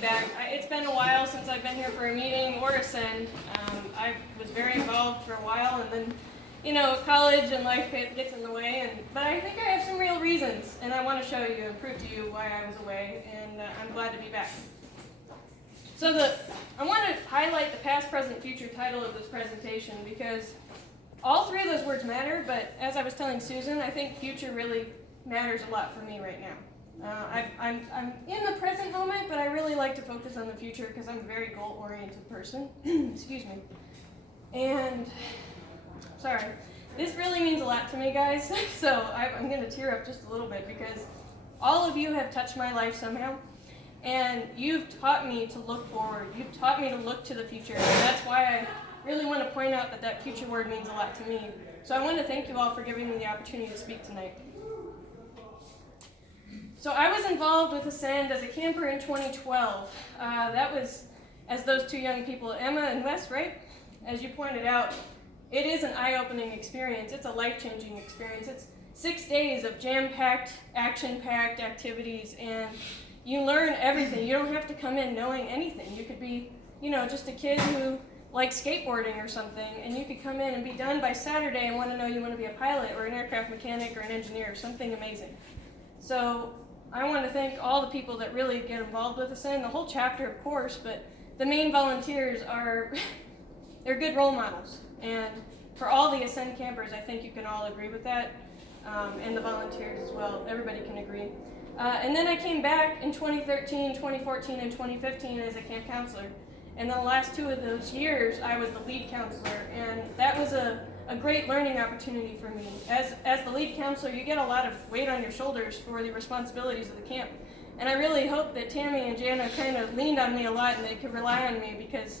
back. It's been a while since I've been here for a meeting or a send. I was very involved for a while, and then, college and life gets in the way. But I think I have some real reasons, and I want to show you and prove to you why I was away, and I'm glad to be back. So I want to highlight the past, present, future title of this presentation because all three of those words matter, but as I was telling Susan, I think future really matters a lot for me right now. I'm in the present moment, but I really like to focus on the future because I'm a very goal-oriented person. Excuse me. And, sorry, this really means a lot to me, guys, so I'm going to tear up just a little bit because all of you have touched my life somehow, and you've taught me to look forward. You've taught me to look to the future, and that's why I really want to point out that future word means a lot to me. So I want to thank you all for giving me the opportunity to speak tonight. So I was involved with Ascend as a camper in 2012. That was, as those two young people, Emma and Wes, right? As you pointed out, it is an eye-opening experience. It's a life-changing experience. It's 6 days of jam-packed, action-packed activities, and you learn everything. You don't have to come in knowing anything. You could be, just a kid who likes skateboarding or something, and you could come in and be done by Saturday and want to know you want to be a pilot or an aircraft mechanic or an engineer or something amazing. So I want to thank all the people that really get involved with Ascend, the whole chapter, of course, but the main volunteers they're good role models. And for all the Ascend campers, I think you can all agree with that, and the volunteers as well. Everybody can agree. And then I came back in 2013, 2014, and 2015 as a camp counselor. And the last 2 of those years, I was the lead counselor, and that was a great learning opportunity for me. As the lead counselor, you get a lot of weight on your shoulders for the responsibilities of the camp. And I really hope that Tammy and Jana kind of leaned on me a lot and they could rely on me because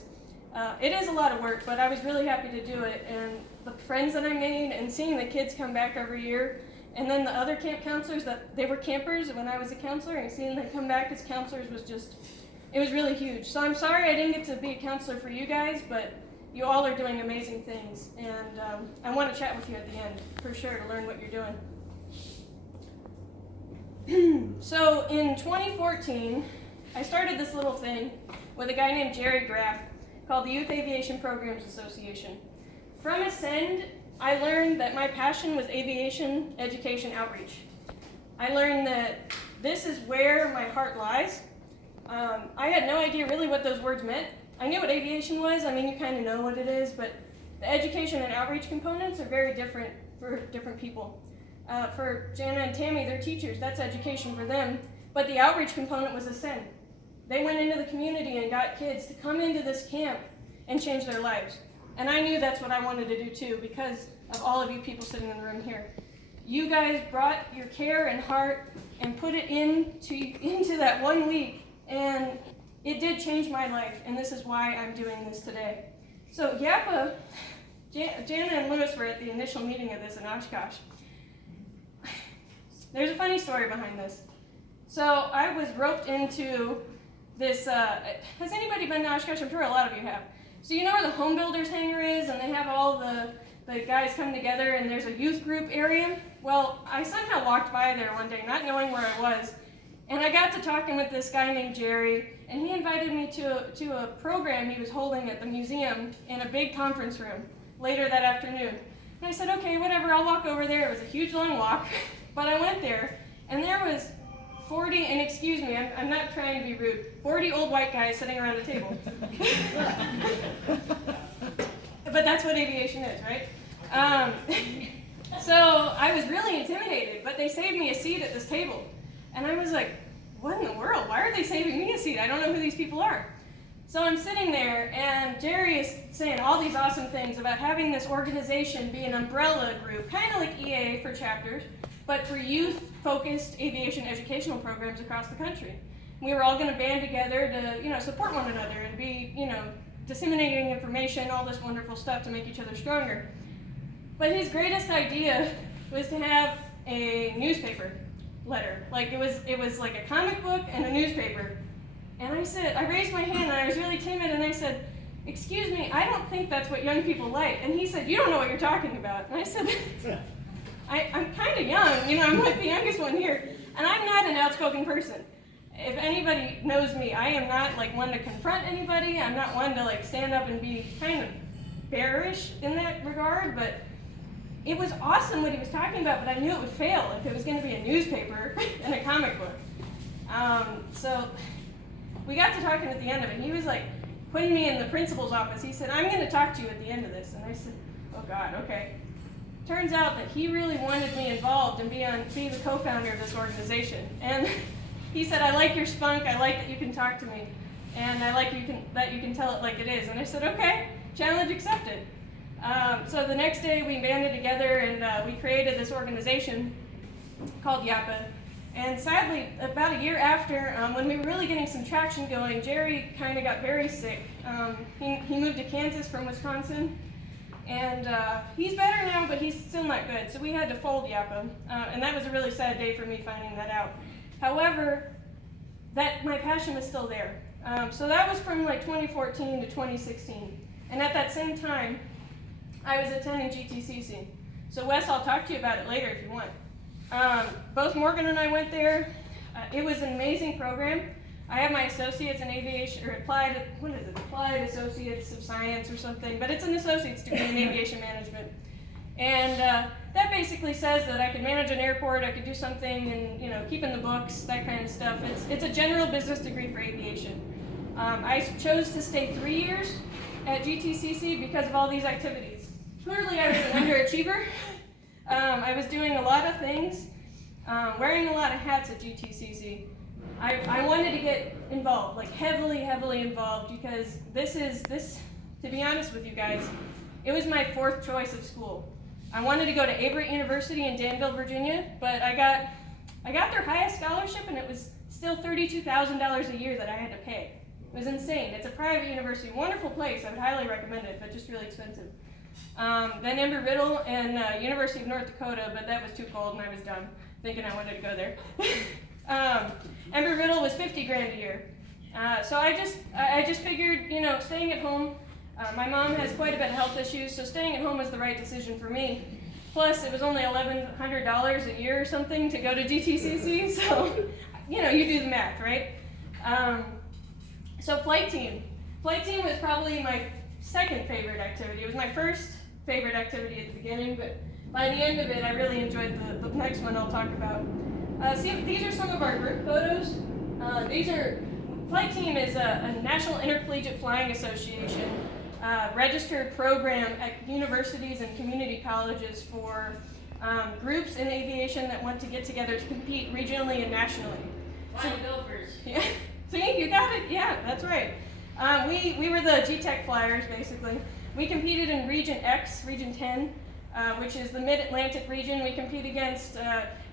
it is a lot of work, but I was really happy to do it. And the friends that I made and seeing the kids come back every year, and then the other camp counselors, they were campers when I was a counselor, and seeing them come back as counselors it was really huge. So I'm sorry I didn't get to be a counselor for you guys, but you all are doing amazing things, and I want to chat with you at the end, for sure, to learn what you're doing. So in 2014, I started this little thing with a guy named Jerry Graff called the Youth Aviation Programs Association. From Ascend, I learned that my passion was aviation education outreach. I learned that this is where my heart lies. I had no idea really what those words meant. I knew what aviation was. I mean, you kind of know what it is, but the education and outreach components are very different for different people. For Jana and Tammy, they're teachers. That's education for them. But the outreach component was Ascend. They went into the community and got kids to come into this camp and change their lives. And I knew that's what I wanted to do too because of all of you people sitting in the room here. You guys brought your care and heart and put it into that 1 week, and it did change my life, and this is why I'm doing this today. So Jana and Lewis were at the initial meeting of this in Oshkosh. There's a funny story behind this. So I was roped into this, has anybody been to Oshkosh? I'm sure a lot of you have. So you know where the home builders hangar is, and they have all the guys come together, and there's a youth group area? Well, I somehow walked by there one day, not knowing where I was, and I got to talking with this guy named Jerry, and he invited me to a program he was holding at the museum in a big conference room later that afternoon. And I said, okay, whatever, I'll walk over there. It was a huge long walk, but I went there, and there was 40, and excuse me, I'm not trying to be rude, 40 old white guys sitting around a table. But that's what aviation is, right? So I was really intimidated, but they saved me a seat at this table. And I was like, what in the world? Why are they saving me a seat? I don't know who these people are. So I'm sitting there, and Jerry is saying all these awesome things about having this organization be an umbrella group, kind of like EAA for chapters, but for youth-focused aviation educational programs across the country. We were all going to band together to, support one another and be, disseminating information, all this wonderful stuff to make each other stronger. But his greatest idea was to have a newspaper letter. Like it was like a comic book and a newspaper. And I raised my hand, and I was really timid, and I said, excuse me, I don't think that's what young people like. And he said, you don't know what you're talking about. And I said, I'm kind of young, I'm like the youngest one here, and I'm not an outspoken person. if anybody knows me, I am not like one to confront anybody. I'm not one to like stand up and be kind of bearish in that regard, but it was awesome what he was talking about, but I knew it would fail if it was going to be a newspaper and a comic book. So we got to talking at the end of it. He was like putting me in the principal's office. He said, I'm going to talk to you at the end of this. And I said, oh God, okay. Turns out that he really wanted me involved and be the co-founder of this organization. And he said, I like your spunk, I like that you can talk to me, and I like that you can tell it like it is. And I said, okay, challenge accepted. So the next day we banded together and we created this organization called EAA. And sadly, about a year after, when we were really getting some traction going, Jerry kind of got very sick. He moved to Kansas from Wisconsin, and he's better now, but he's still not good. So we had to fold EAA, and that was a really sad day for me finding that out. However, my passion was still there. So that was from like 2014 to 2016. And at that same time, I was attending GTCC. So Wes, I'll talk to you about it later if you want. Both Morgan and I went there. It was an amazing program. I have my associates in aviation, or applied associates of science or something, but it's an associate's degree in aviation management. And that basically says that I could manage an airport, I could do something and keep in the books, that kind of stuff. It's a general business degree for aviation. I chose to stay 3 years at GTCC because of all these activities. Clearly I was an underachiever. I was doing a lot of things, wearing a lot of hats at GTCC. I wanted to get involved, like heavily involved, because this, to be honest with you guys, it was my fourth choice of school. I wanted to go to Averett University in Danville, Virginia, but I got their highest scholarship, and it was still $32,000 a year that I had to pay. It was insane. It's a private university, wonderful place. I would highly recommend it, but just really expensive. Then Embry-Riddle and University of North Dakota, but that was too cold, and I was done thinking I wanted to go there. Embry-Riddle was $50,000 a year. So I just figured, staying at home. My mom has quite a bit of health issues, so staying at home was the right decision for me. Plus, it was only $1,100 a year or something to go to GTCC, so, you do the math, right? So flight team. Flight team was probably my second favorite activity. It was my first favorite activity at the beginning, but by the end of it, I really enjoyed the next one I'll talk about. See, these are some of our group photos. Flight team is a National Intercollegiate Flying Association registered program at universities and community colleges for groups in aviation that want to get together to compete regionally and nationally. Flying Gophers. Yeah. See, you got it. Yeah, that's right. We were the GTEC flyers, basically. We competed in Region X, Region 10, which is the Mid-Atlantic region. We compete against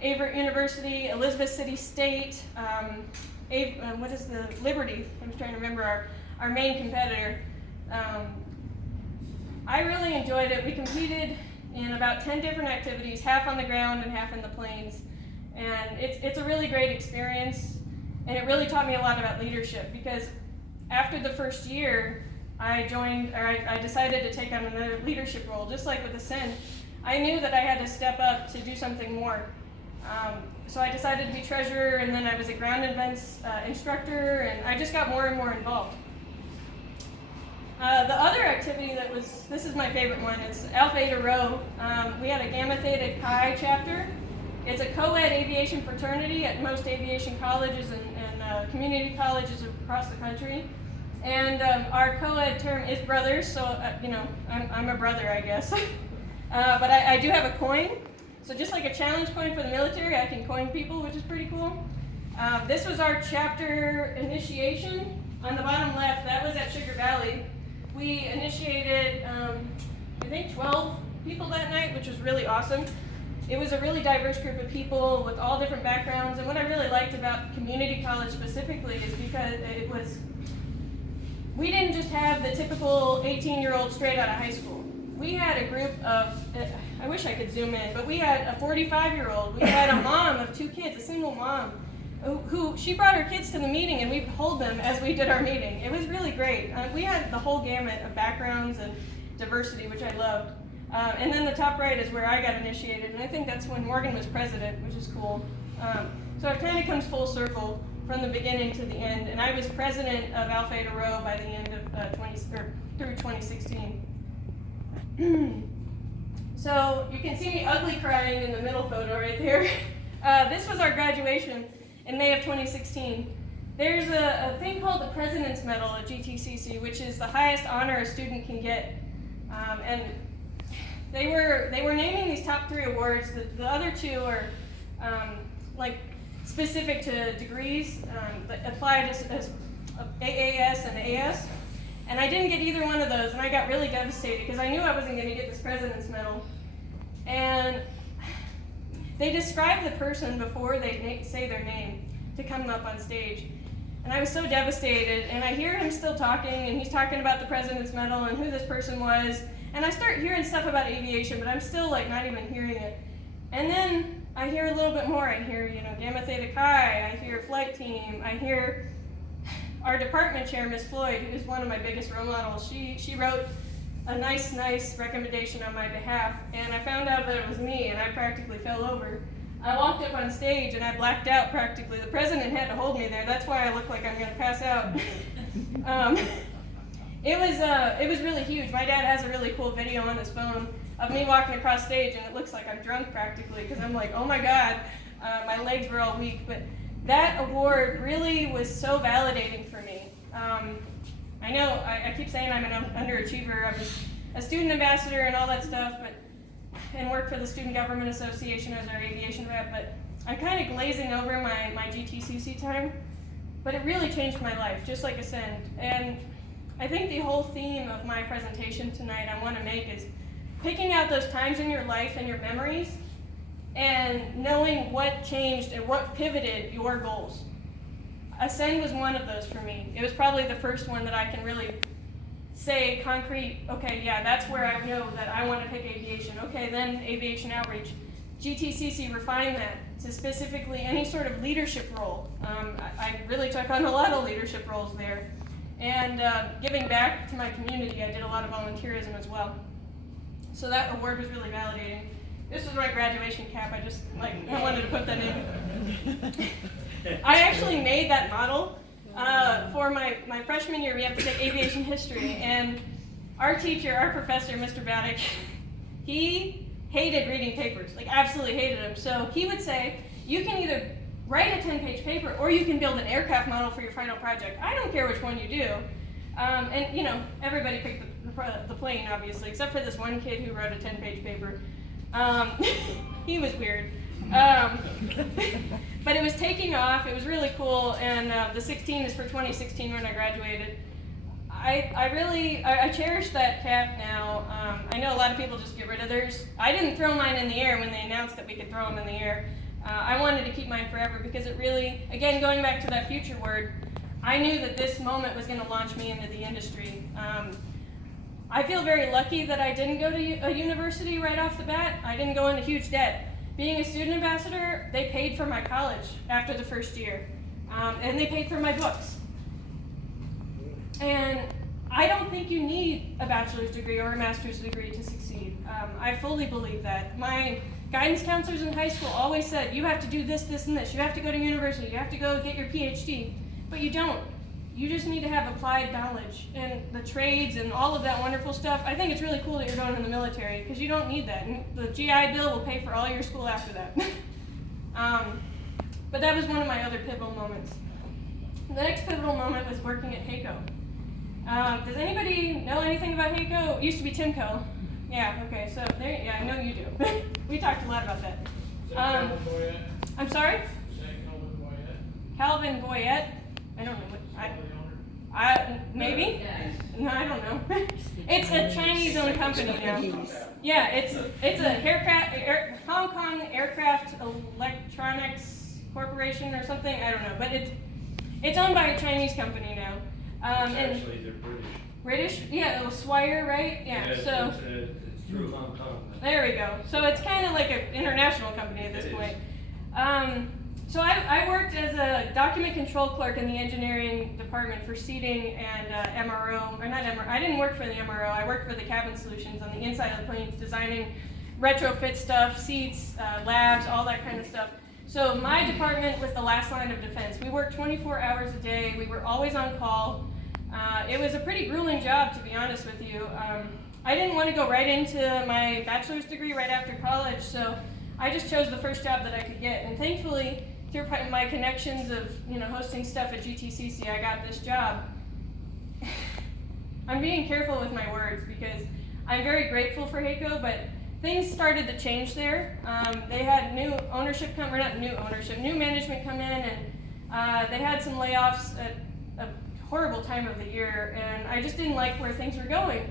Averett University, Elizabeth City State, what is the Liberty? I'm trying to remember our main competitor. I really enjoyed it. We competed in about 10 different activities, half on the ground and half in the planes. And it's a really great experience, and it really taught me a lot about leadership, because after the first year, I decided to take on another leadership role. Just like with Ascend, I knew that I had to step up to do something more. So I decided to be treasurer, and then I was a ground events instructor, and I just got more and more involved. The other activity this is my favorite one, it's Alpha Eta Rho. We had a Gamma Theta Chi chapter. It's a co-ed aviation fraternity at most aviation colleges and community colleges across the country. And our co-ed term is brothers, so I'm a brother, I guess. But I do have a coin. So just like a challenge coin for the military, I can coin people, which is pretty cool. This was our chapter initiation. On the bottom left, that was at Sugar Valley. We initiated, I think 12 people that night, which was really awesome. It was a really diverse group of people with all different backgrounds. And what I really liked about community college specifically is because we didn't just have the typical 18-year-old straight out of high school. We had a group of, I wish I could zoom in, but we had a 45-year-old. We had a mom of 2 kids, a single mom, who she brought her kids to the meeting, and we'd hold them as we did our meeting. It was really great. We had the whole gamut of backgrounds and diversity, which I loved. And then the top right is where I got initiated, and I think that's when Morgan was president, which is cool. So it kind of comes full circle. from the beginning to the end, and I was president of Alpha Eta Rho by the end of through 2016. So you can see me ugly crying in the middle photo right there. This was our graduation in May of 2016. There's a thing called the President's Medal at GTCC, which is the highest honor a student can get, and they were naming these top 3 awards. The other 2 are like specific to degrees that applied as AAS and AS. And I didn't get either one of those, and I got really devastated because I knew I wasn't going to get this President's Medal. And they describe the person before they say their name to come up on stage. And I was so devastated, and I hear him still talking, and he's talking about the President's Medal and who this person was. And I start hearing stuff about aviation, but I'm still like not even hearing it. And then I hear a little bit more. I hear, Gamma Theta Chi, I hear flight team, I hear our department chair, Miss Floyd, who is one of my biggest role models. She wrote a nice recommendation on my behalf, and I found out that it was me, and I practically fell over. I walked up on stage and I blacked out practically. The president had to hold me there. That's why I look like I'm going to pass out. It was really huge. My dad has a really cool video on his phone of me walking across stage, and it looks like I'm drunk practically because I'm like, oh my God, my legs were all weak. But that award really was so validating for me. I know I keep saying I'm an underachiever. I was a student ambassador and all that stuff, and worked for the Student Government Association as our aviation rep, but I'm kind of glazing over my GTCC time, but it really changed my life, just like Ascend. And I think the whole theme of my presentation tonight I want to make is picking out those times in your life and your memories and knowing what changed and what pivoted your goals. Ascend was one of those for me. It was probably the first one that I can really say concrete, okay, yeah, that's where I know that I want to pick aviation. Okay, then aviation outreach. GTCC refined that to specifically any sort of leadership role. I really took on a lot of leadership roles there. And giving back to my community, I did a lot of volunteerism as well. So that award was really validating. This was my graduation cap. I wanted to put that in. I actually made that model. For my freshman year, we have to take aviation history, and our teacher, our professor, Mr. Baddick, he hated reading papers, like absolutely hated them. So he would say, you can either write a 10-page paper or you can build an aircraft model for your final project. I don't care which one you do. And everybody picked the plane, obviously, except for this one kid who wrote a 10-page paper. He was weird. But it was taking off. It was really cool, and the 16 is for 2016 when I graduated. I cherish that cap now. I know a lot of people just get rid of theirs. I didn't throw mine in the air when they announced that we could throw them in the air. I wanted to keep mine forever because it really, again, going back to that future word, I knew that this moment was going to launch me into the industry. I feel very lucky that I didn't go to a university right off the bat. I didn't go into huge debt. Being a student ambassador, they paid for my college after the first year, and they paid for my books. And I don't think you need a bachelor's degree or a master's degree to succeed. I fully believe that. My guidance counselors in high school always said, you have to do this, this, and this. You have to go to university. You have to go get your PhD. But you don't. You just need to have applied knowledge and the trades and all of that wonderful stuff. I think it's really cool that you're going in the military because you don't need that. And the GI Bill will pay for all your school after that. But that was one of my other pivotal moments. The next pivotal moment was working at HAECO. Does anybody know anything about HAECO? It used to be Timco. Yeah, okay, so there, yeah, I know you do. We talked a lot about that. Calvin Boyette? I'm sorry? Is that Calvin Boyette? Calvin Boyette? I don't know what. Maybe? No, I don't know. It's a Chinese-owned company now. Yeah, it's a Hong Kong Aircraft Electronics Corporation or something. I don't know, but it's owned by a Chinese company now. Actually, they're British. British? Yeah, it was Swire, right? Yeah. So it's through Hong Kong. there we go. So it's kind of like an international company at this point. So I worked as a document control clerk in the engineering department for seating and MRO, or not MRO, I didn't work for the MRO, I worked for the cabin solutions on the inside of the planes, designing retrofit stuff, seats, labs, all that kind of stuff. So my department was the last line of defense. We worked 24 hours a day. We were always on call. It was a pretty grueling job, to be honest with you. I didn't want to go right into my bachelor's degree right after college, so I just chose the first job that I could get. And thankfully, through my connections of hosting stuff at GTCC, I got this job. I'm being careful with my words because I'm very grateful for HACO, but things started to change there. They had new management come in, and they had some layoffs at a horrible time of the year, and I just didn't like where things were going.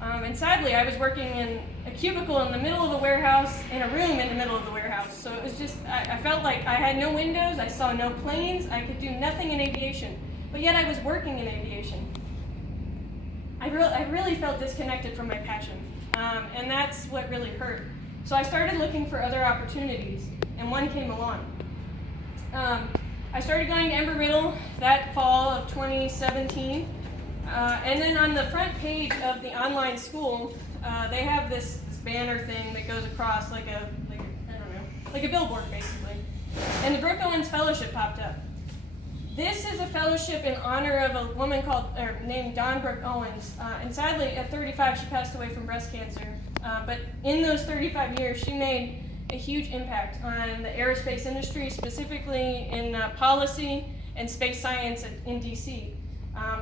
And sadly, I was working in a cubicle in the middle of the warehouse, in a room in the middle of the warehouse. So it was just, I felt like I had no windows, I saw no planes, I could do nothing in aviation, but yet I was working in aviation. I really felt disconnected from my passion, and that's what really hurt. So I started looking for other opportunities, and one came along. I started going to Embry-Riddle that fall of 2017, and then on the front page of the online school, they have this banner thing that goes across like a billboard basically, and the Brooke Owens Fellowship popped up. This is a fellowship in honor of a woman named Dawn Brooke Owens, and sadly at 35 she passed away from breast cancer. But in those 35 years she made a huge impact on the aerospace industry, specifically in policy and space science in DC.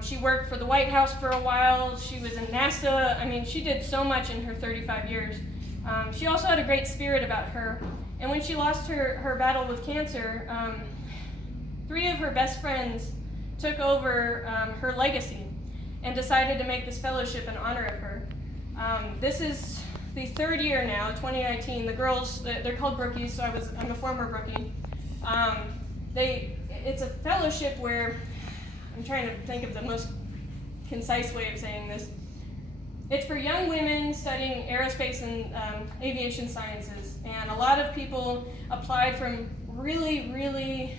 She worked for the White House for a while, she was in NASA, I mean she did so much in her 35 years. She also had a great spirit about her, and when she lost her battle with cancer, 3 of her best friends took over her legacy and decided to make this fellowship in honor of her. This is the 3rd year now, 2019. The girls, they're called Brookies, so I'm a former Brookie. It's a fellowship where, I'm trying to think of the most concise way of saying this. It's for young women studying aerospace and aviation sciences, and a lot of people applied from really, really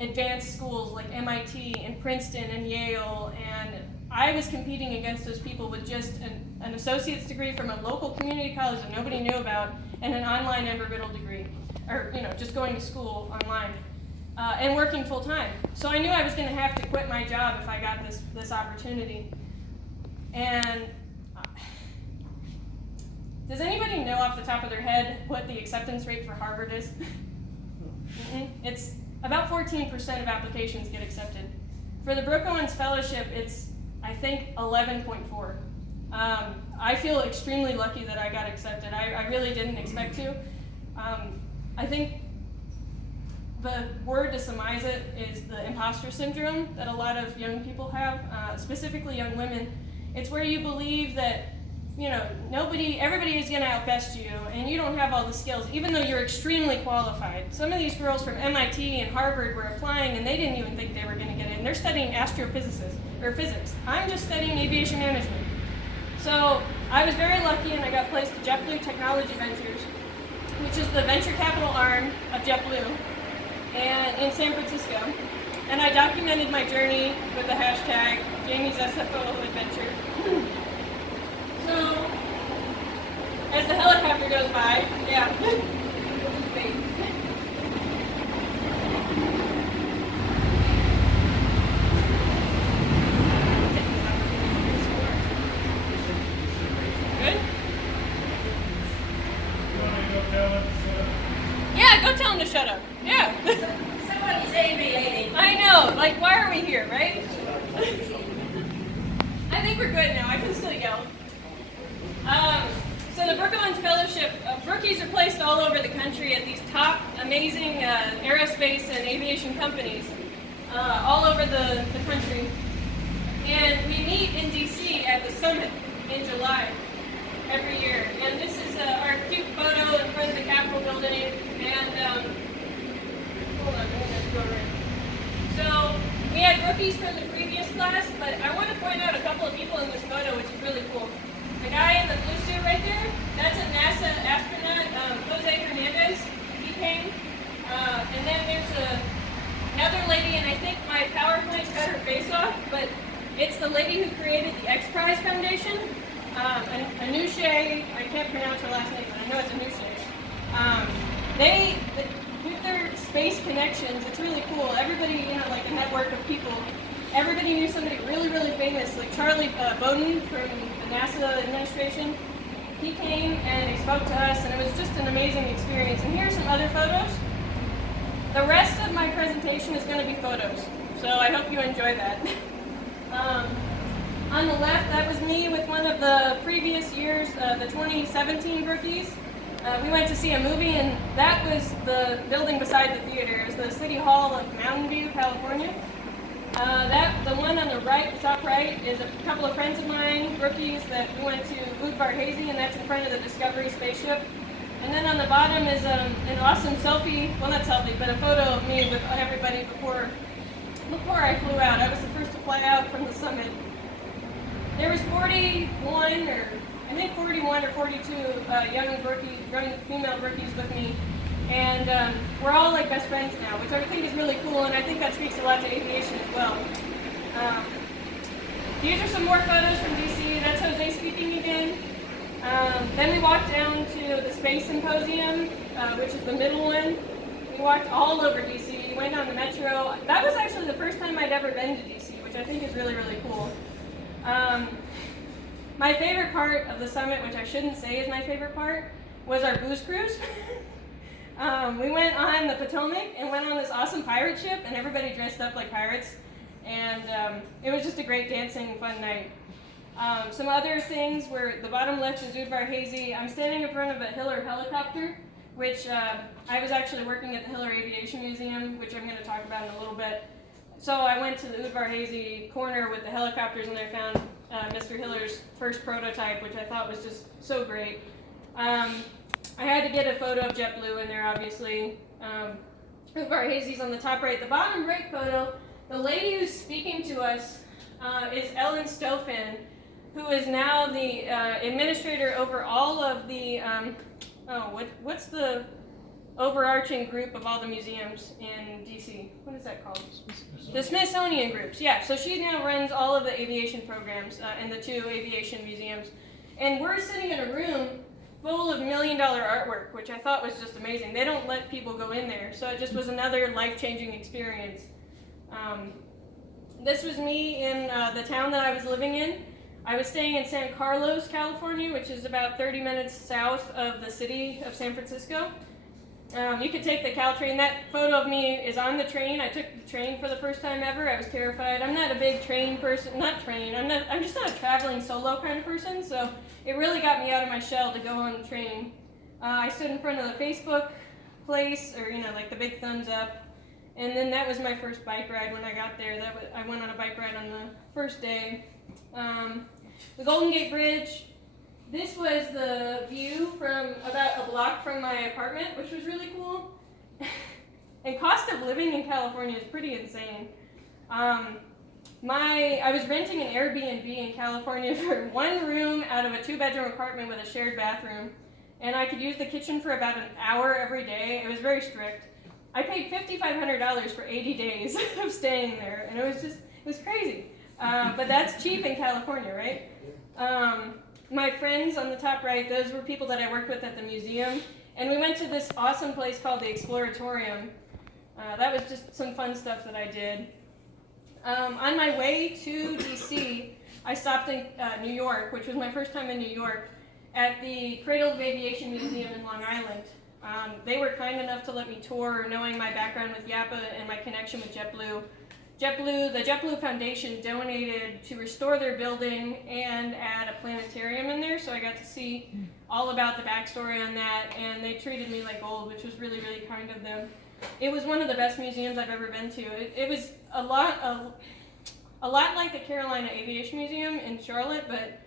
advanced schools like MIT and Princeton and Yale, and I was competing against those people with just an associate's degree from a local community college that nobody knew about, and an online Embry-Riddle degree, or just going to school online, and working full time. So I knew I was going to have to quit my job if I got this opportunity. And does anybody know off the top of their head what the acceptance rate for Harvard is? It's about 14% of applications get accepted. For the Brooke Owens Fellowship, it's, I think, 11.4. I feel extremely lucky that I got accepted. I really didn't expect to. I think the word to surmise it is the imposter syndrome that a lot of young people have, specifically young women. It's where you believe that everybody is going to outbest you, and you don't have all the skills, even though you're extremely qualified. Some of these girls from MIT and Harvard were applying, and they didn't even think they were going to get in. They're studying physics. I'm just studying aviation management. So I was very lucky, and I got placed at JetBlue Technology Ventures, which is the venture capital arm of JetBlue, and in San Francisco. And I documented my journey with the hashtag Jamie's SFO Adventure. So, as the helicopter goes by, yeah. Good? You want me to go tell it? Yeah, go tell him to shut up. Yeah. Somebody's aviating. I know, like, why are we here, right? I think we're good now. I can still yell. So the Brooke Owens Fellowship, rookies are placed all over the country at these top amazing aerospace and aviation companies all over the country. And we meet in DC at the summit in July every year. And this is our cute photo in front of the Capitol building. And hold on, I'm going to go right. So we had rookies from the previous class, but I want to point out a couple of people in this photo, which is really cool. The guy in the blue suit right there, that's a NASA astronaut, Jose Hernandez. He came. And then there's another lady, and I think my PowerPoint cut her face off, but it's the lady who created the X Prize Foundation. Anousheh, I can't pronounce her last name, but I know it's Anousheh. with their space connections, it's really cool. Everybody, you know, like a network of people, everybody knew somebody really, really famous, like Charlie Bowden from the NASA administration. He came and he spoke to us, and it was just an amazing experience. And here are some other photos. The rest of my presentation is going to be photos, so I hope you enjoy that. On the left, that was me with one of the previous years, the 2017 rookies. We went to see a movie, and that was the building beside the theater. It was the City Hall of Mountain View, California. The one on the right, the top right, is a couple of friends of mine, rookies, that we went to Udvar-Hazy, and that's in front of the Discovery spaceship. And then on the bottom is an awesome selfie, well not selfie, but a photo of me with everybody before I flew out. I was the first to fly out from the summit. There was 41 or 42 young female rookies with me. And we're all like best friends now, which I think is really cool, and I think that speaks a lot to aviation as well. These are some more photos from DC. That's Jose speaking again. Then we walked down to the Space Symposium, which is the middle one. We walked all over DC, went on the metro. That was actually the first time I'd ever been to DC, which I think is really, really cool. My favorite part of the summit, which I shouldn't say is my favorite part, was our booze cruise. We went on the Potomac and went on this awesome pirate ship, and everybody dressed up like pirates. And it was just a great dancing, fun night. Some other things were, the bottom left is Udvar-Hazy. I'm standing in front of a Hiller helicopter, which I was actually working at the Hiller Aviation Museum, which I'm going to talk about in a little bit. So I went to the Udvar-Hazy corner with the helicopters, and I found Mr. Hiller's first prototype, which I thought was just so great. I had to get a photo of JetBlue in there, obviously. Udvar-Hazy's on the top right. The bottom right photo, the lady who's speaking to us is Ellen Stofan, who is now the administrator over all of the, what's the overarching group of all the museums in DC? What is that called? The Smithsonian groups, yeah. So she now runs all of the aviation programs in the two aviation museums. And we're sitting in a room full of $1 million artwork, which I thought was just amazing. They don't let people go in there, so it just was another life-changing experience. This was me in the town that I was living in. I was staying in San Carlos, California, which is about 30 minutes south of the city of San Francisco. You could take the Caltrain. That photo of me is on the train. I took the train for the first time ever. I was terrified. I'm not a big train person. I'm just not a traveling solo kind of person, so it really got me out of my shell to go on the train. I stood in front of the Facebook place, or like the big thumbs up, and then that was my first bike ride when I got there. I went on a bike ride on the first day. The Golden Gate Bridge. This was the view from about a block from my apartment, which was really cool. And cost of living in California is pretty insane. I was renting an Airbnb in California for one room out of a 2-bedroom apartment with a shared bathroom, and I could use the kitchen for about an hour every day. It was very strict. I paid $5,500 for 80 days of staying there, and it was crazy. But that's cheap in California, right? My friends on the top right, those were people that I worked with at the museum, and we went to this awesome place called the Exploratorium. That was just some fun stuff that I did. On my way to DC, I stopped in New York, which was my first time in New York, at the Cradle of Aviation Museum in Long Island. They were kind enough to let me tour, knowing my background with YAPA and my connection with JetBlue. The JetBlue Foundation donated to restore their building and add a planetarium in there, so I got to see all about the backstory on that, and they treated me like gold, which was really, really kind of them. It was one of the best museums I've ever been to. It was a lot like the Carolina Aviation Museum in Charlotte, but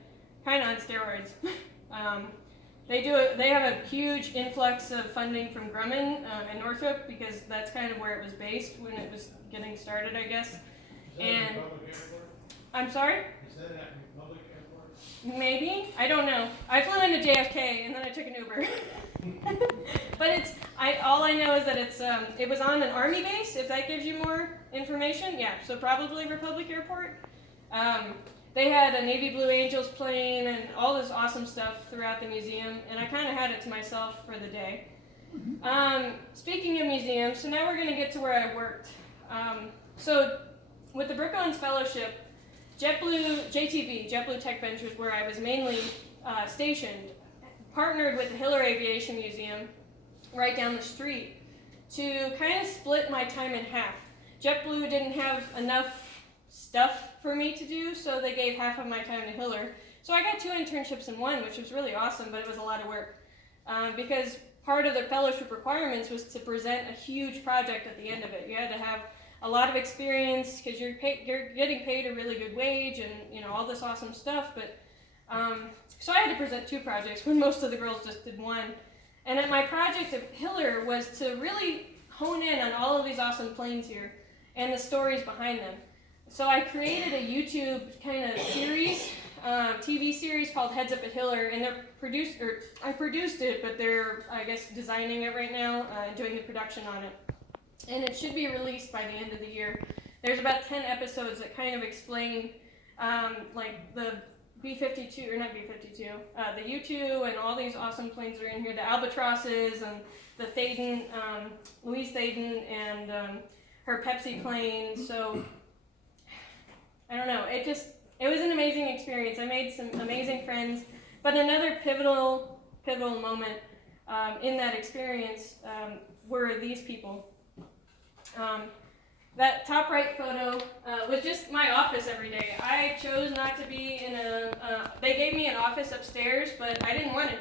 kind of on steroids. They have a huge influx of funding from Grumman and Northrop, because that's kind of where it was based when it was getting started, I guess. Is that And Republic Airport? I'm sorry? Is that at Republic Airport? Maybe, I don't know. I flew into JFK and then I took an Uber. But all I know is that it was on an Army base, if that gives you more information. Yeah, so probably Republic Airport. They had a Navy Blue Angels plane and all this awesome stuff throughout the museum, and I kind of had it to myself for the day. Speaking of museums, so now we're going to get to where I worked. So with the Brooklands Fellowship, JetBlue Tech Ventures, where I was mainly stationed, partnered with the Hiller Aviation Museum right down the street to kind of split my time in half. JetBlue didn't have enough stuff for me to do, so they gave half of my time to Hiller. So I got 2 internships in one, which was really awesome, but it was a lot of work. Because part of the fellowship requirements was to present a huge project at the end of it. You had to have a lot of experience because you're getting paid a really good wage and all this awesome stuff. But so I had to present 2 projects when most of the girls just did one. And my project at Hiller was to really hone in on all of these awesome planes here and the stories behind them. So I created a YouTube kind of series, TV series called Heads Up at Hiller, and I produced it, but they're, I guess, designing it right now and doing the production on it. And it should be released by the end of the year. There's about 10 episodes that kind of explain like the B-52, or not B-52, the U-2 and all these awesome planes that are in here, the Albatrosses and the Thaden, Louise Thaden and her Pepsi plane. So I don't know, it was an amazing experience. I made some amazing friends, but another pivotal moment in that experience were these people. That top right photo was just my office every day. I chose not to be in they gave me an office upstairs, but I didn't want it.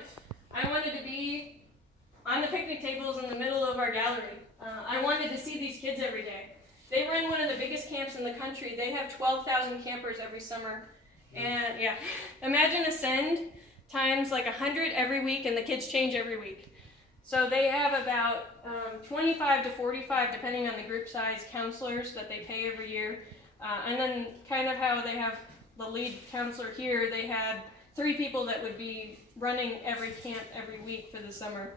I wanted to be on the picnic tables in the middle of our gallery. I wanted to see these kids every day. They run one of the biggest camps in the country. They have 12,000 campers every summer. And yeah, imagine Ascend times like 100 every week, and the kids change every week. So they have about 25 to 45, depending on the group size, counselors that they pay every year. And then kind of how they have the lead counselor here, they had 3 people that would be running every camp every week for the summer.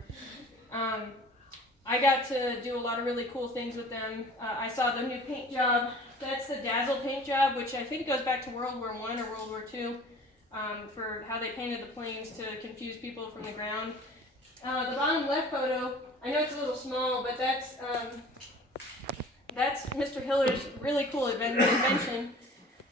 I got to do a lot of really cool things with them. I saw the new paint job. That's the Dazzle paint job, which I think goes back to World War I or World War II, for how they painted the planes to confuse people from the ground. The bottom left photo, I know it's a little small, but that's Mr. Hiller's really cool invention.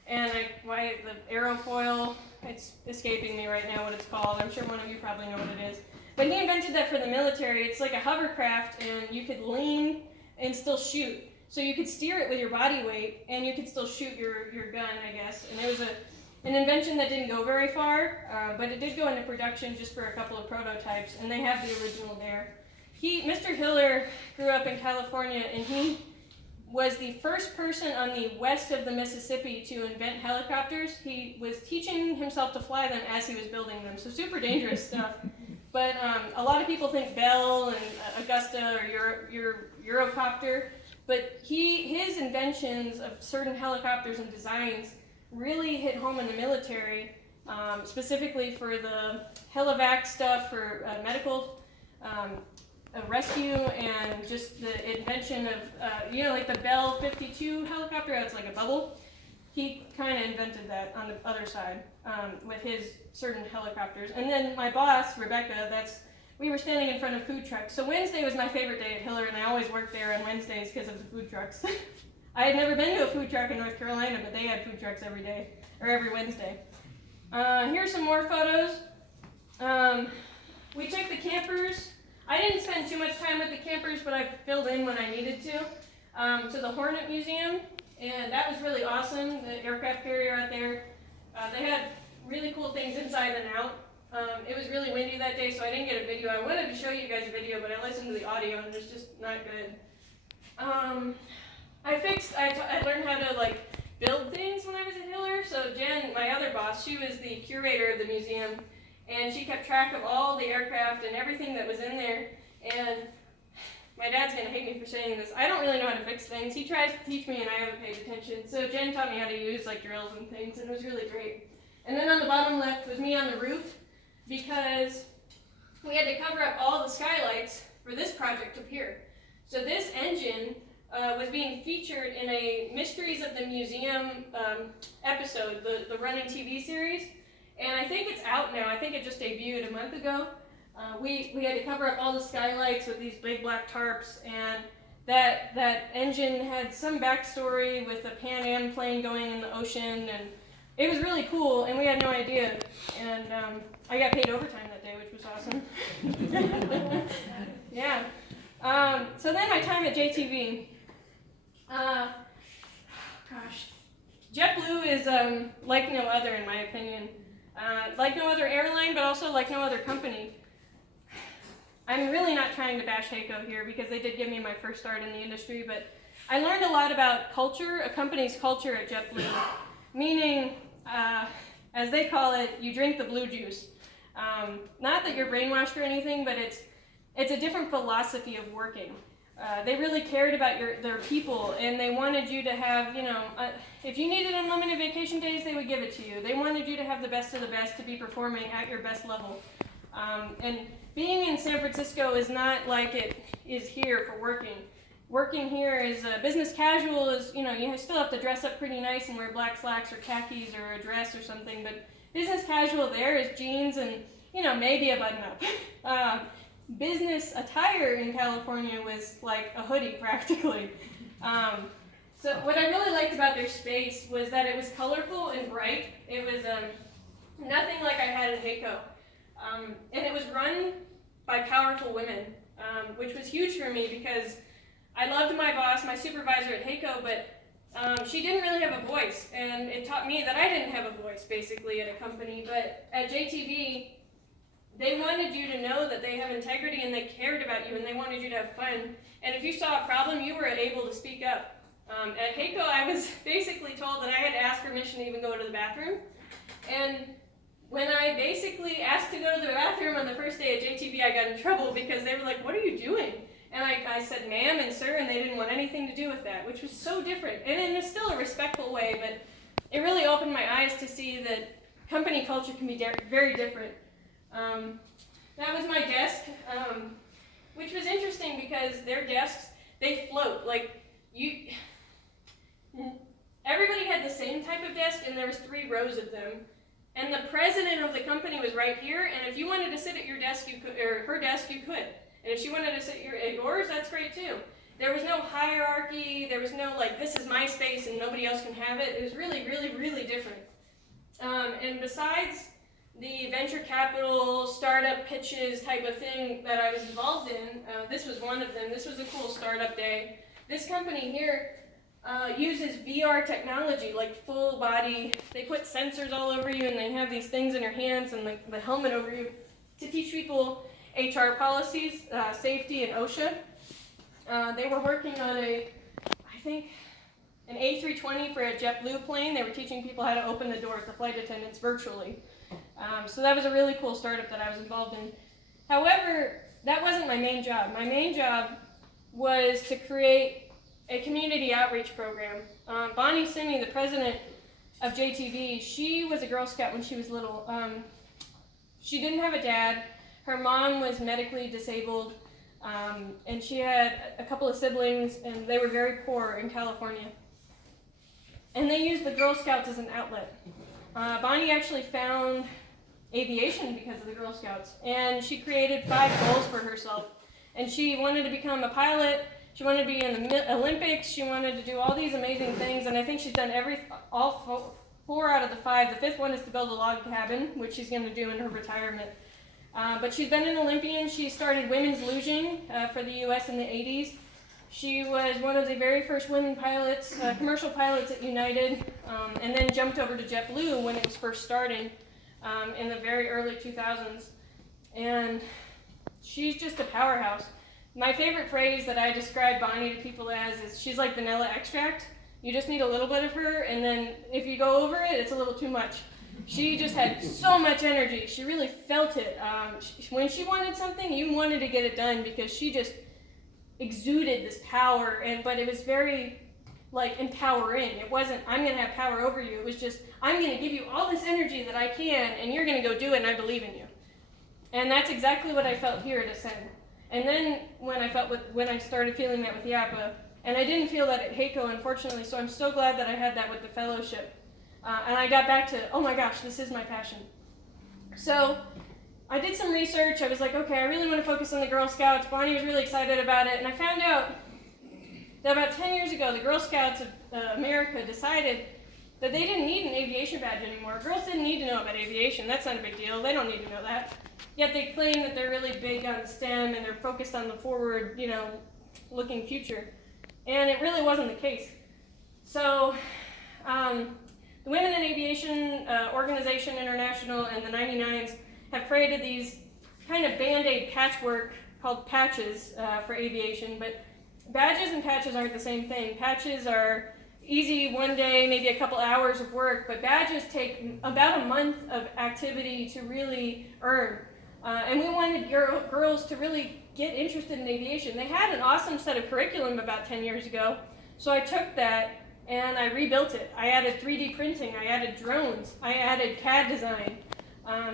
And the aerofoil, it's escaping me right now what it's called. I'm sure one of you probably know what it is. But he invented that for the military. It's like a hovercraft, and you could lean and still shoot. So you could steer it with your body weight, and you could still shoot your gun, I guess. And it was an invention that didn't go very far, but it did go into production just for a couple of prototypes, and they have the original there. Mr. Hiller grew up in California, and he was the first person on the west of the Mississippi to invent helicopters. He was teaching himself to fly them as he was building them, so super dangerous stuff. But a lot of people think Bell and Augusta or Eurocopter, but his inventions of certain helicopters and designs really hit home in the military, specifically for the helivac stuff for medical rescue, and just the invention of, like the Bell 52 helicopter, that's like a bubble. He kind of invented that on the other side with his certain helicopters. And then my boss, Rebecca, we were standing in front of food trucks. So Wednesday was my favorite day at Hiller, and I always worked there on Wednesdays because of the food trucks. I had never been to a food truck in North Carolina, but they had food trucks every day, or every Wednesday. Here's some more photos. We took the campers. I didn't spend too much time with the campers, but I filled in when I needed to the Hornet Museum, and that was really awesome, the aircraft carrier out there. They had really cool things inside and out. It was really windy that day, so I didn't get a video. I wanted to show you guys a video, but I listened to the audio, and it's just not good. I learned how to build things when I was at Hiller. So Jen, my other boss, she was the curator of the museum, and she kept track of all the aircraft and everything that was in there. And my dad's gonna hate me for saying this. I don't really know how to fix things. He tries to teach me, and I haven't paid attention. So Jen taught me how to use drills and things, and it was really great. And then on the bottom left was me on the roof, because we had to cover up all the skylights for this project up here. So this engine was being featured in a Mysteries of the Museum episode, the running TV series. And I think it's out now. I think it just debuted a month ago. We had to cover up all the skylights with these big black tarps, and that engine had some backstory with a Pan Am plane going in the ocean, and it was really cool, and we had no idea. And I got paid overtime that day, which was awesome. Yeah. So then my time at JTV. Gosh, JetBlue is like no other in my opinion. Like no other airline, but also like no other company. I'm really not trying to bash HAECO here because they did give me my first start in the industry, but I learned a lot about culture, a company's culture at JetBlue, meaning, as they call it, you drink the blue juice. Not that you're brainwashed or anything, but it's a different philosophy of working. They really cared about their people, and they wanted you to have, if you needed unlimited vacation days, they would give it to you. They wanted you to have the best of the best, to be performing at your best level. And being in San Francisco is not like it is here for working. Working here is business casual. You still have to dress up pretty nice and wear black slacks or khakis or a dress or something, but business casual there is jeans and, maybe a button-up. Business attire in California was like a hoodie practically. So what I really liked about their space was that it was colorful and bright. It was nothing like I had at HAECO. And it was run by powerful women, which was huge for me because I loved my boss, my supervisor at HAECO, but she didn't really have a voice, and it taught me that I didn't have a voice basically at a company. But at JTV, they wanted you to know that they have integrity and they cared about you and they wanted you to have fun. And if you saw a problem, you were able to speak up. At HAECO, I was basically told that I had to ask permission to even go to the bathroom. And when I basically asked to go to the bathroom on the first day at JTV, I got in trouble because they were like, "What are you doing?" And I said, "Ma'am" and "sir," and they didn't want anything to do with that, which was so different. And in still a respectful way, but it really opened my eyes to see that company culture can be very different. That was my desk, which was interesting because their desks, they float. Everybody had the same type of desk, and there was 3 rows of them. And the president of the company was right here, and if you wanted to sit at your desk, you could, or her desk, you could. And if she wanted to sit at yours, that's great too. There was no hierarchy, there was no this is my space and nobody else can have it. It was really, really, really different. And besides the venture capital, startup pitches type of thing that I was involved in, this was one of them. This was a cool startup day. This company here uses VR technology, like full body. They put sensors all over you and they have these things in your hands and the helmet over you to teach people HR policies, safety, and OSHA. They were working on an A320 for a JetBlue plane. They were teaching people how to open the doors, the flight attendants, virtually. So that was a really cool startup that I was involved in. However, that wasn't my main job. My main job was to create a community outreach program. Bonnie Simi, the president of JTV, she was a Girl Scout when she was little. She didn't have a dad. Her mom was medically disabled, and she had a couple of siblings, and they were very poor in California. And they used the Girl Scouts as an outlet. Bonnie actually found aviation because of the Girl Scouts, and she created 5 goals for herself. And she wanted to become a pilot, she wanted to be in the Olympics, she wanted to do all these amazing things, and I think she's done all 4 out of the 5. The 5th one is to build a log cabin, which she's going to do in her retirement. But she's been an Olympian. She started women's luging for the U.S. in the 80s. She was one of the very first women pilots, commercial pilots at United, and then jumped over to JetBlue when it was first starting in the very early 2000s. And she's just a powerhouse. My favorite phrase that I describe Bonnie to people as is she's like vanilla extract. You just need a little bit of her, and then if you go over it, it's a little too much. She just had so much energy. She really felt it. When she wanted something, you wanted to get it done because she just exuded this power, but it was very empowering. It wasn't, I'm going to have power over you. It was just, I'm going to give you all this energy that I can, and you're going to go do it, and I believe in you. And that's exactly what I felt here at Ascend. And then when I started feeling that with YAPA, and I didn't feel that at HAECO, unfortunately, so I'm so glad that I had that with the fellowship. And I got back to, oh my gosh, this is my passion. So I did some research. I was like, okay, I really want to focus on the Girl Scouts. Bonnie was really excited about it, and I found out that about 10 years ago, the Girl Scouts of America decided that they didn't need an aviation badge anymore. Girls didn't need to know about aviation. That's not a big deal. They don't need to know that. Yet they claim that they're really big on STEM and they're focused on the forward, looking future. And it really wasn't the case. So the Women in Aviation Organization International and the 99s have created these kind of Band-Aid patchwork called patches for aviation, but badges and patches aren't the same thing. Patches are easy one day, maybe a couple hours of work, but badges take about a month of activity to really earn. And we wanted girls to really get interested in aviation. They had an awesome set of curriculum about 10 years ago, so I took that and I rebuilt it. I added 3D printing, I added drones, I added CAD design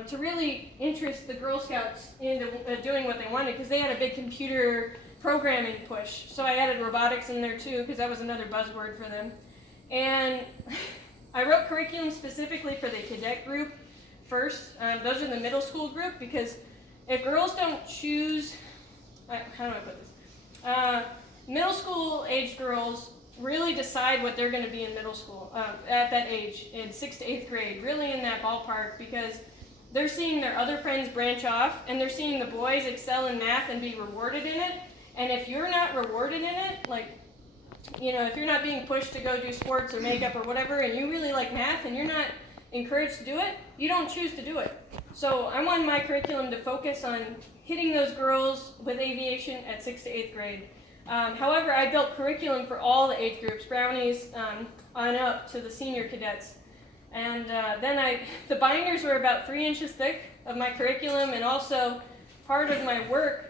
to really interest the Girl Scouts into doing what they wanted, because they had a big computer programming push. So I added robotics in there too, because that was another buzzword for them. And I wrote curriculum specifically for the cadet group first. Those are the middle school group, because if girls don't choose, how do I put this? Middle school age girls really decide what they're going to be in middle school at that age, in 6th to 8th grade, really in that ballpark, because they're seeing their other friends branch off, and they're seeing the boys excel in math and be rewarded in it. And if you're not rewarded in it, like, if you're not being pushed to go do sports or makeup or whatever, and you really like math and you're not encouraged to do it, you don't choose to do it. So I wanted my curriculum to focus on hitting those girls with aviation at 6th to 8th grade. However, I built curriculum for all the age groups, brownies on up to the senior cadets. And then the binders were about 3 inches thick of my curriculum, and also part of my work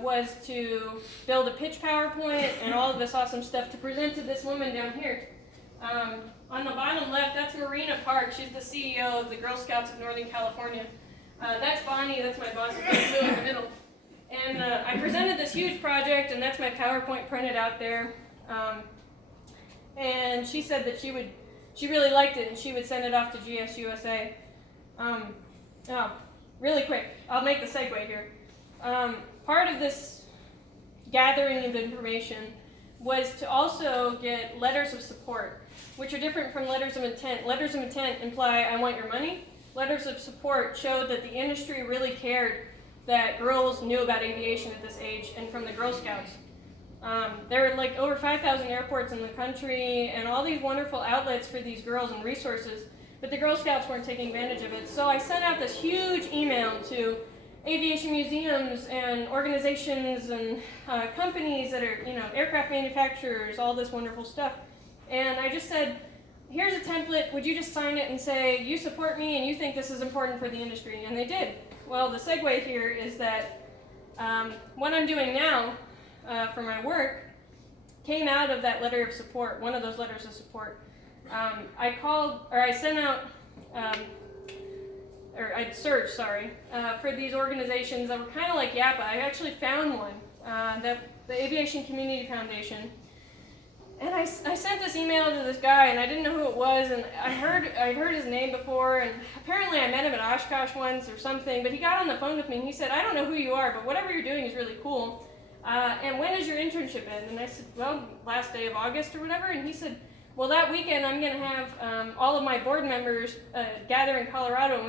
was to build a pitch PowerPoint and all of this awesome stuff to present to this woman down here. On the bottom left, that's Marina Park. She's the CEO of the Girl Scouts of Northern California. That's Bonnie, that's my boss, in the middle. And I presented this huge project, and that's my PowerPoint printed out there. And she said that she really liked it, and she would send it off to GSUSA. Really quick, I'll make the segue here. Part of this gathering of information was to also get letters of support, which are different from letters of intent. Letters of intent imply, I want your money. Letters of support showed that the industry really cared that girls knew about aviation at this age, and from the Girl Scouts. There were like over 5,000 airports in the country and all these wonderful outlets for these girls and resources, but the Girl Scouts weren't taking advantage of it. So I sent out this huge email to aviation museums and organizations and companies that are, aircraft manufacturers, all this wonderful stuff. And I just said, here's a template, would you just sign it and say, you support me and you think this is important for the industry? And they did. Well, the segue here is that what I'm doing now for my work came out of that letter of support, one of those letters of support. I sent out, I searched, for these organizations that were kind of like YAPA. I actually found one, the Aviation Community Foundation. And I sent this email to this guy, and I didn't know who it was, and I'd heard his name before, and apparently I met him at Oshkosh once or something, but he got on the phone with me, and he said, I don't know who you are, but whatever you're doing is really cool. And when does your internship end? And I said, well, last day of August or whatever, and he said, well, that weekend I'm going to have all of my board members gather in Colorado,